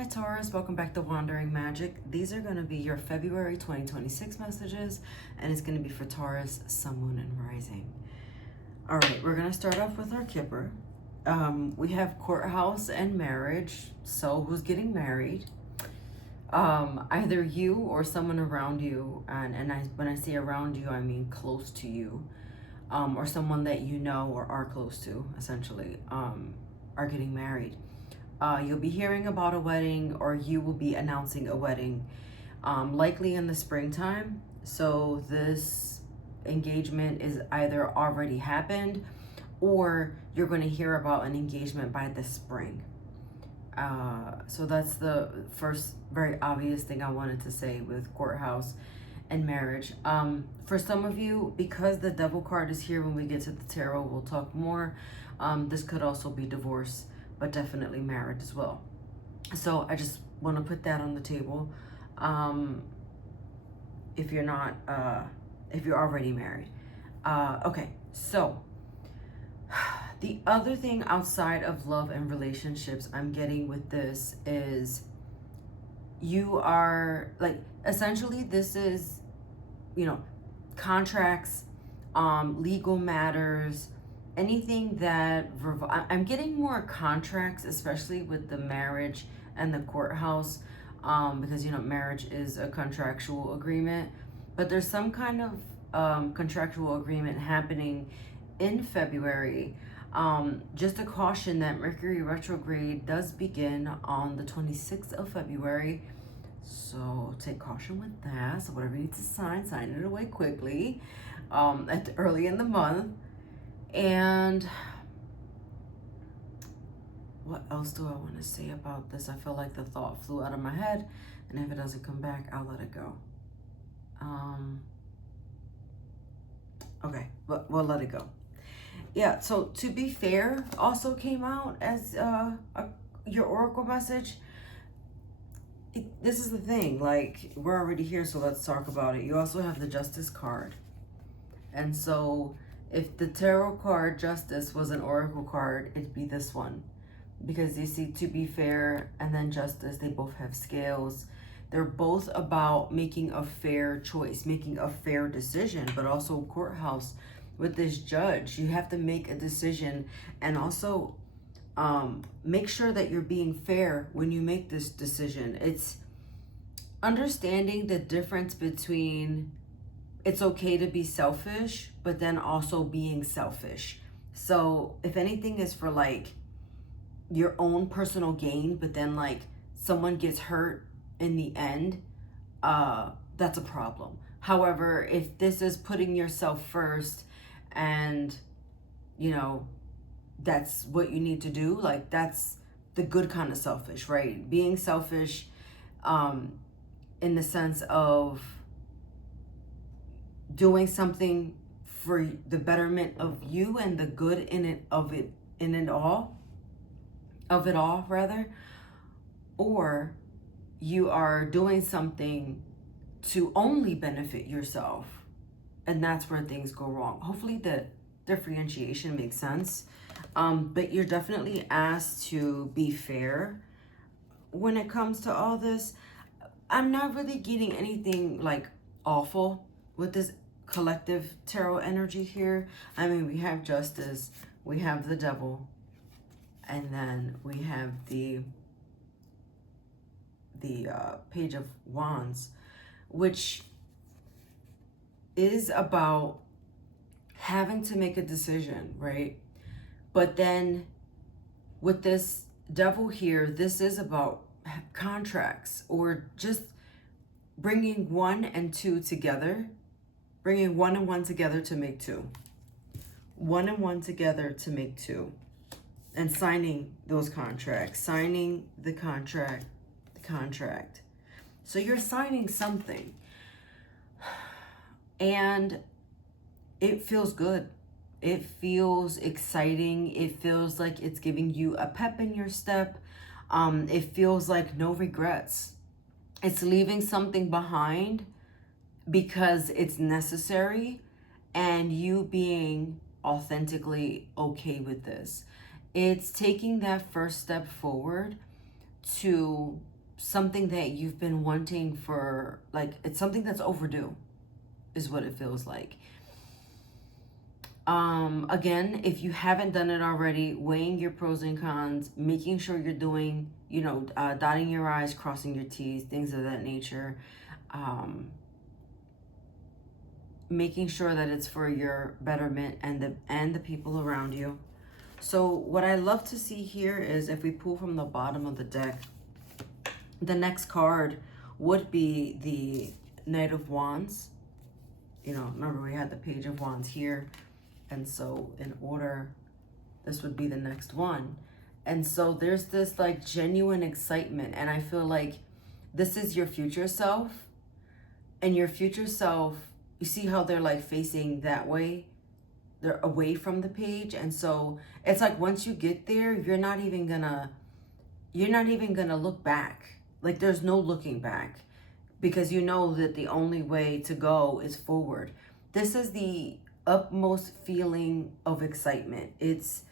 Hi Taurus, welcome back to Wandering Magic. These are going to be your February 2026 messages, and it's going to be for Taurus, Sun, Moon, and Rising. All right, we're going to start off with our Kipper. We have courthouse and marriage. So who's getting married? Either you or someone around you, and when I say around you, I mean close to you, or someone that you know or are close to, essentially, are getting married. You'll be hearing about a wedding, or you will be announcing a wedding, likely in the springtime. So this engagement is either already happened, or you're going to hear about an engagement by the spring. So that's the first very obvious thing I wanted to say with courthouse and marriage. For some of you, because the devil card is here when we get to the tarot, we'll talk more. This could also be divorce, but definitely marriage as well. So I just want to put that on the table. If you're not, if you're already married. Okay, so the other thing outside of love and relationships I'm getting with this is you are like, essentially this is, contracts, legal matters, anything that I'm getting more contracts, especially with the marriage and the courthouse, because marriage is a contractual agreement, but there's some kind of contractual agreement happening in February. Just a caution that Mercury retrograde does begin on the 26th of February. So take caution with that. So whatever you need to sign it away quickly, early in the month. And what else do I want to say about this? I feel like the thought flew out of my head, and if it doesn't come back, I'll let it go. Okay, we'll let it go. Yeah, so to be fair also came out as your oracle message. This is the thing, like, we're already here, so let's talk about it. You also have the Justice card. And so if the tarot card Justice was an oracle card, it'd be this one. Because you see, to be fair and then Justice, they both have scales. They're both about making a fair choice, making a fair decision, but also courthouse with this judge. You have to make a decision, and also make sure that you're being fair when you make this decision. It's understanding the difference between it's okay to be selfish, but then also being selfish. So if anything is for like your own personal gain, but then like someone gets hurt in the end, that's a problem. However, if this is putting yourself first and that's what you need to do, like that's the good kind of selfish, right? Being selfish in the sense of doing something for the betterment of you and the good in it all, or you are doing something to only benefit yourself, and that's where things go wrong. Hopefully the differentiation makes sense. But you're definitely asked to be fair when it comes to all this. I'm not really getting anything like awful with this collective tarot energy here. I mean, we have Justice, we have the Devil, and then we have the Page of Wands, which is about having to make a decision, right? But then with this Devil here, this is about contracts, or just bringing one and two together, bringing one and one together to make two. One and one together to make two. And signing those contracts, signing the contract. So you're signing something. And it feels good. It feels exciting. It feels like it's giving you a pep in your step. It feels like no regrets. It's leaving something behind because it's necessary, and you being authentically okay with this. It's taking that first step forward to something that you've been wanting for, like, it's something that's overdue is what it feels like. Again, if you haven't done it already, weighing your pros and cons, making sure you're doing, dotting your I's, crossing your T's, things of that nature. Making sure that it's for your betterment and the people around you. So what I love to see here is, if we pull from the bottom of the deck, the next card would be the Knight of Wands. Remember we had the Page of Wands here. And so in order, this would be the next one. And so there's this like genuine excitement. And I feel like this is your future self. And your future self, you see how they're like facing that way? They're away from the page. And so it's like once you get there, you're not even gonna look back. Like there's no looking back, because you know that the only way to go is forward. This is the utmost feeling of excitement. It's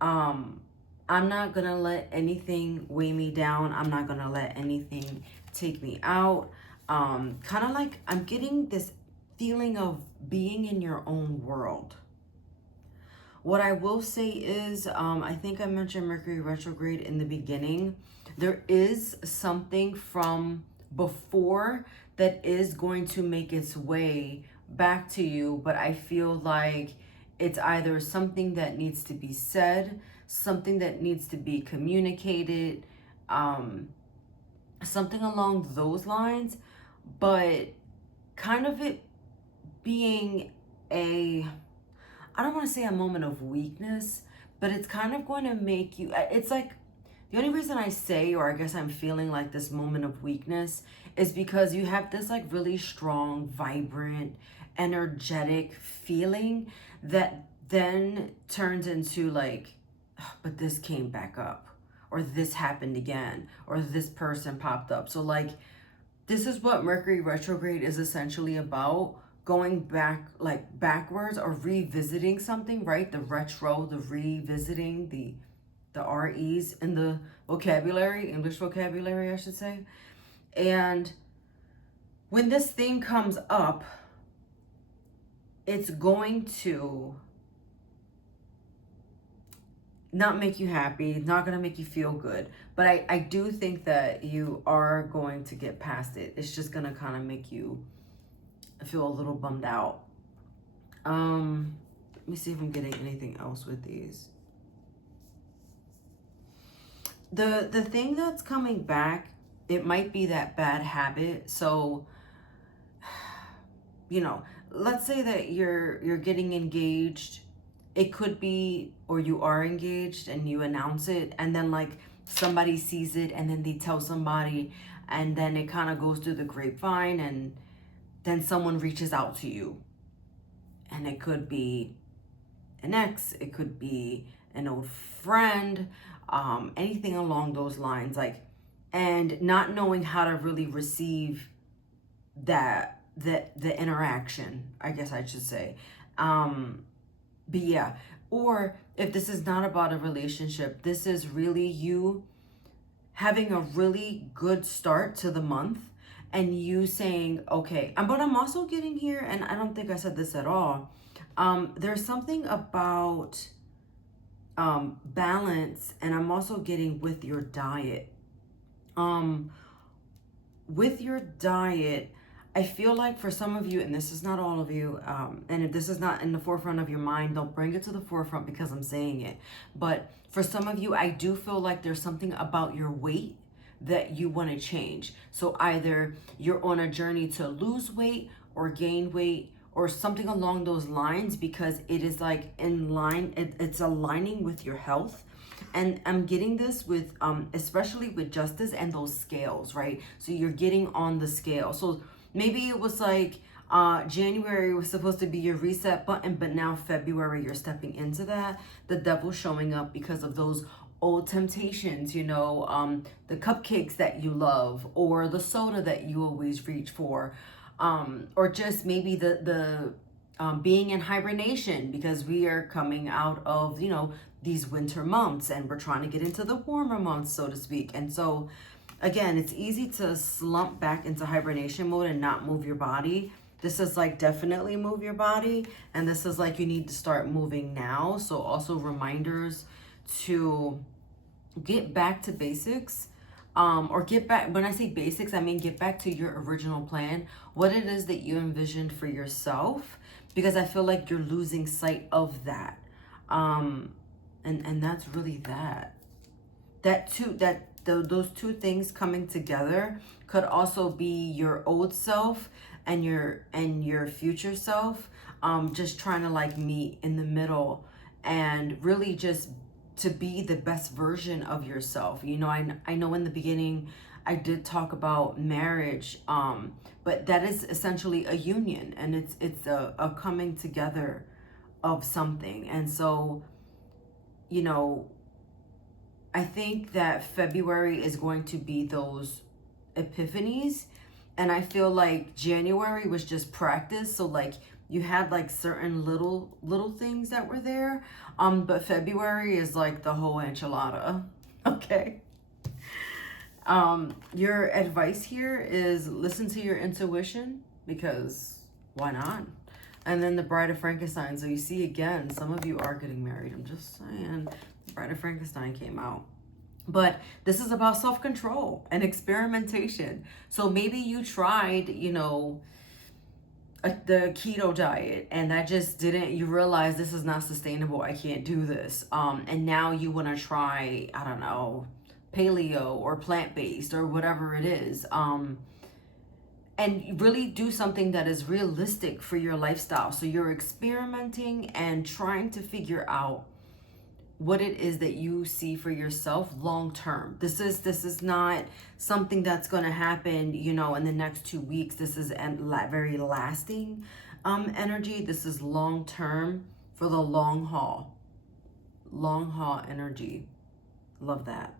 I'm not gonna let anything weigh me down. I'm not gonna let anything take me out. Kind of like I'm getting this feeling of being in your own world. What I will say is, I think I mentioned Mercury retrograde in the beginning. There is something from before that is going to make its way back to you, but I feel like it's either something that needs to be said, something that needs to be communicated, something along those lines, but kind of it being I don't want to say a moment of weakness, but it's kind of going to make you, it's like, the only reason I say, or I guess I'm feeling like this moment of weakness, is because you have this like really strong, vibrant, energetic feeling that then turns into like, "Oh, but this came back up," or this happened again, or this person popped up. So like, this is what Mercury retrograde is essentially about. Going back, like backwards, or revisiting something, right? The retro, the revisiting, the REs in the vocabulary, English vocabulary, I should say. And when this thing comes up, it's going to not make you happy, not going to make you feel good. But I do think that you are going to get past it. It's just going to kind of make you feel a little bummed out. Let me see if I'm getting anything else with these. The thing that's coming back, it might be that bad habit. So, let's say that you're getting engaged. It could be, or you are engaged and you announce it, and then like somebody sees it and then they tell somebody, and then it kind of goes through the grapevine, and then someone reaches out to you. And it could be an ex, it could be an old friend, anything along those lines, like, and not knowing how to really receive the interaction, I guess I should say. But yeah, or if this is not about a relationship, this is really you having a really good start to the month, and you saying, okay, but I'm also getting here, and I don't think I said this at all. There's something about balance, and I'm also getting with your diet. With your diet, I feel like for some of you, and this is not all of you, and if this is not in the forefront of your mind, don't bring it to the forefront because I'm saying it. But for some of you, I do feel like there's something about your weight that you want to change. So either you're on a journey to lose weight or gain weight or something along those lines, because it is like in line, it's aligning with your health. And I'm getting this with, especially with justice and those scales, right? So you're getting on the scale. So maybe it was like January was supposed to be your reset button, but now February you're stepping into that. The devil showing up because of those old temptations, the cupcakes that you love, or the soda that you always reach for, or just maybe the being in hibernation because we are coming out of, you know, these winter months and we're trying to get into the warmer months, so to speak. And so, again, it's easy to slump back into hibernation mode and not move your body. This is like definitely move your body. And this is like you need to start moving now. So also reminders to get back to basics. Or get back, when I say basics, I mean get back to your original plan, what it is that you envisioned for yourself, because I feel like you're losing sight of that. And that's really that. Those two things coming together could also be your old self and your future self, just trying to like meet in the middle and really just to be the best version of yourself. You know, I know in the beginning I did talk about marriage, but that is essentially a union, and it's a coming together of something. And so, you know, I think that February is going to be those epiphanies, and I feel like January was just practice. So like you had like certain little things that were there, but February is like the whole enchilada. Okay. Your advice here is listen to your intuition, because why not? And then the Bride of Frankenstein. So you see, again, some of you are getting married. I'm just saying, the Bride of Frankenstein came out. But this is about self-control and experimentation. So maybe you tried, you know, the keto diet, and that just didn't, you realize this is not sustainable, I can't do this, and now you want to try, I don't know, paleo or plant-based or whatever it is, and really do something that is realistic for your lifestyle. So you're experimenting and trying to figure out what it is that you see for yourself long term. This is not something that's going to happen, you know, in the next 2 weeks. This is very lasting energy. This is long term, for the long haul. Long haul energy. Love that.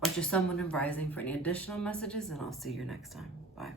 Watch your sun, moon, and rising for any additional messages, and I'll see you next time. Bye.